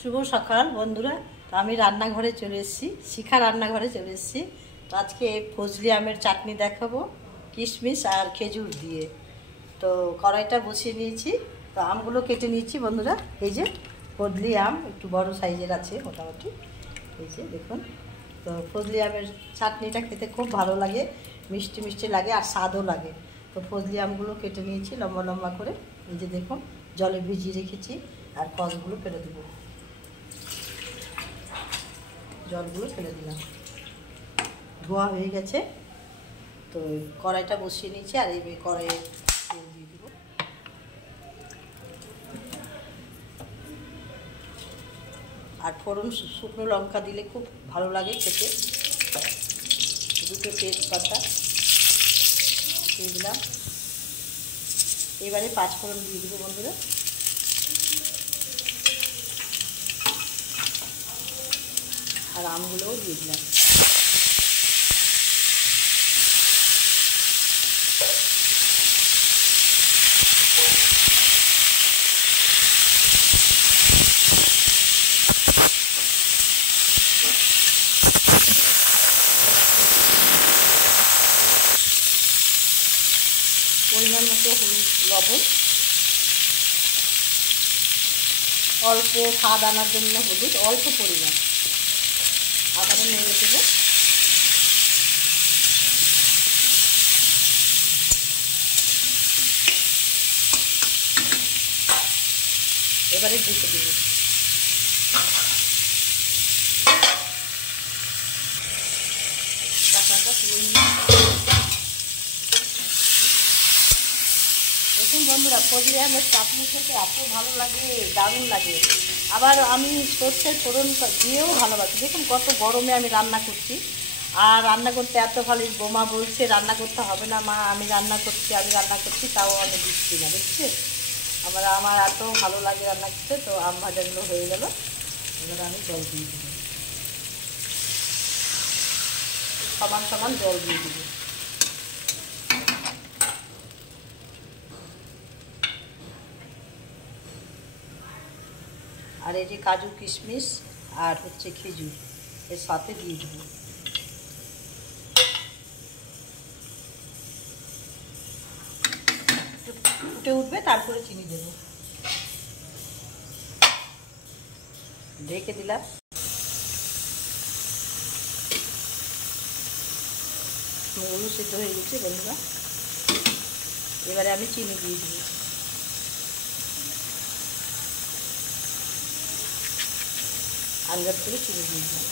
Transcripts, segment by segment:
শুভ সকাল বন্ধুরা। তো আমি রান্নাঘরে চলে এসেছি, শিখা রান্নাঘরে চলে এসেছি। তো আজকে ফজলি আমের চাটনি দেখাবো কিশমিশ আর খেজুর দিয়ে। তো কড়াইটা বসিয়ে নিয়েছি, তো আমগুলো কেটে নিয়েছি বন্ধুরা। এই যে ফজলি আম একটু বড় সাইজের আছে মোটামুটি, এই যে দেখুন। তো ফজলি আমের চাটনিটা খেতে খুব ভালো লাগে, মিষ্টি মিষ্টি লাগে আর স্বাদও লাগে। তো ফজলি আমগুলো কেটে নিয়েছি লম্বা লম্বা করে, এই যে দেখুন জলে ভিজিয়ে রেখেছি। আর কষগুলো ফেলে দেবো, জলগুলো ফেলে দিলাম, ধোয়া হয়ে গেছে। তো কড়াইটা বসিয়ে নিয়েছি, আর এই কড়াইয়ে তেল দিয়ে দিব। আর ফোড়ন শুকনো লঙ্কা দিলে খুব ভালো লাগে খেতে। দুটো তেজপাতা দিয়ে দিলাম। এবারে পাঁচফোড়ন দিয়ে দিব বন্ধুরা। আর আমগুলোও দিয়ে দিলাম। পরিমাণ মতো হলুদ, লবণ, অল্প স্বাদ আনার জন্য হলুদ অল্প পরিমাণ, আবারও নেড়ে দেবো। এবারে ঢেকে দেব। ঢাকাটা তুলে দেখুন বন্ধুরা, ফজলি আমের চাটনি খেতে এত ভালো লাগে, দারুণ লাগে। আবার আমি সর্ষের ফোড়ন দিয়েও ভালোবাসি। দেখুন কত গরমে আমি রান্না করছি, আর রান্না করতে এত ভালো। বোমা বলছে রান্না করতে হবে না মা, আমি রান্না করছি, তাও আমি দিচ্ছি না, বুঝছে। আমার এত ভালো লাগে রান্না করতে। তো আম ভাজাগুলো হয়ে গেল, এবার আমি জল দিয়ে দেবো, সমান সমান জল দিয়ে দেবো। আর এই যে কাজু কিশমিশ আর হচ্ছে খেজুর এর সাথে দিয়ে দেবো। ফুটে উঠবে, তারপরে চিনি দেবো। ঢেকে দিলাম। ওগুলো সিদ্ধ হয়ে গেছে বন্ধুরা। এবারে আমি চিনি দিয়ে দিই। আন্দাজ করে চিনি দিয়ে দিলাম।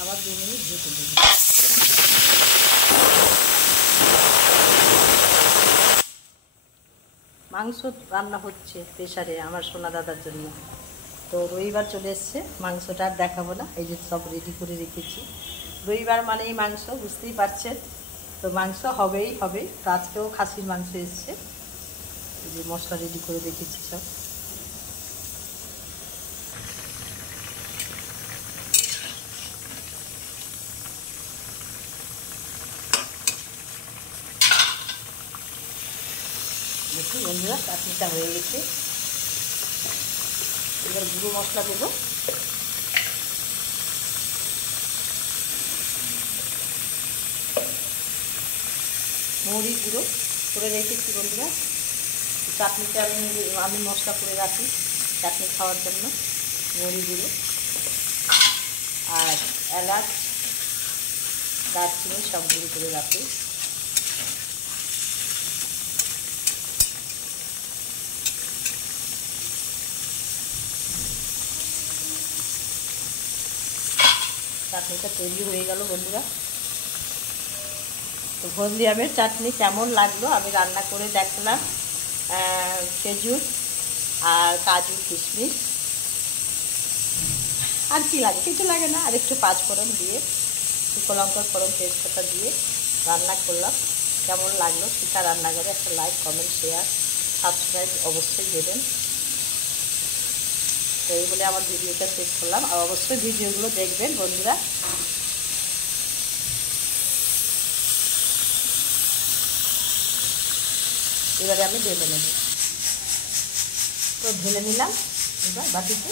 আবার 2 মিনিট ঢেকে দেবো। মাংস রান্না হচ্ছে প্রেসারে আমার সোনা দাদার জন্য। তো রবিবার চলে এসছে, মাংসটা আর দেখাবো না, এই যে সব রেডি করে রেখেছি। রবিবার মানেই মাংস, বুঝতেই পারছেন। তো মাংস হবেই হবে। তো আজকেও খাসির মাংস এসছে, এই যে মশলা রেডি করে রেখেছি সব। দেখুন বন্ধুরা, চাটনিটা হয়ে গেছে। এবার গুঁড়ো মশলা দেবো। মৌরি গুঁড়ো করে রেখেছি বন্ধুরা। চাটনিতে আমি মশলা করে রাখি চাটনি খাওয়ার জন্য। মৌরি গুঁড়ো আর এলাচ, দারচিনি সব গুঁড়ো করে রাখি। চাটনিটা তৈরি হয়ে গেল বন্ধুরা। তো ফজলি আমের চাটনি কেমন লাগলো আমি রান্না করে দেখলাম। খেজুর আর কাজু কিশমিশ, আর কি লাগে, কিছু লাগে না। আর একটু পাঁচফোড়ন দিয়ে, শুকনো লঙ্কার ফোড়ন, তেজপাতা দিয়ে রান্না করলাম। কেমন লাগলো শিখা রান্নাঘরে একটা লাইক, কমেন্ট, শেয়ার, সাবস্ক্রাইব অবশ্যই দেবেন। তো এই বলে আমার ভিডিওটা শেষ করলাম। আর অবশ্যই ভিডিওগুলো দেখবেন বন্ধুরা। এবারে আমি ঢেলে নেব। তো ঢেলে নিলাম এবার বাটিতে।